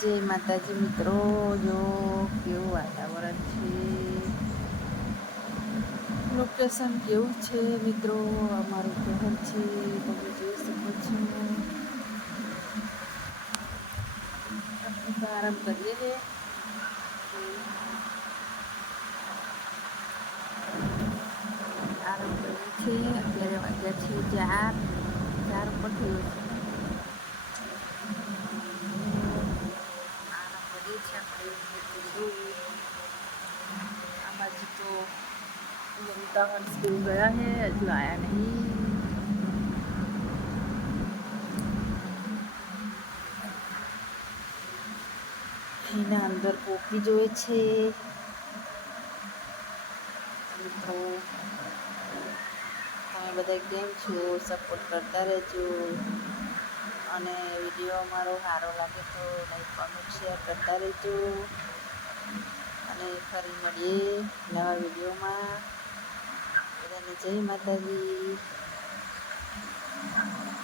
જય માતાજી મિત્રો, જો કેવું વાતાવરણ છે, લોકેશન કેવું છે મિત્રો. અમારું ઘર છે, તમે જોઈ શકો છો. આપણે તો આરામ કરીએ ને. આરામ કરીએ છીએ. અત્યારે વાગ્યા છે 4 ઉપર થયું છે. આરામ કરીએ છીએ આપણે. આ બાજુ તો મમતા સ્કૂલ ગયા હે, હજુ આયા નહીં. એના અંદર કોફી જોવે છે મિત્રો. તમે બધા કેમ છો? સપોર્ટ કરતા રહેજો. અને વિડીયો અમારો સારો લાગે તો લાઈક કોમેન્ટ શેર કરતા રહેજો. અને ફરી મળીએ નવા વિડીયોમાં. બધાને જય માતાજી.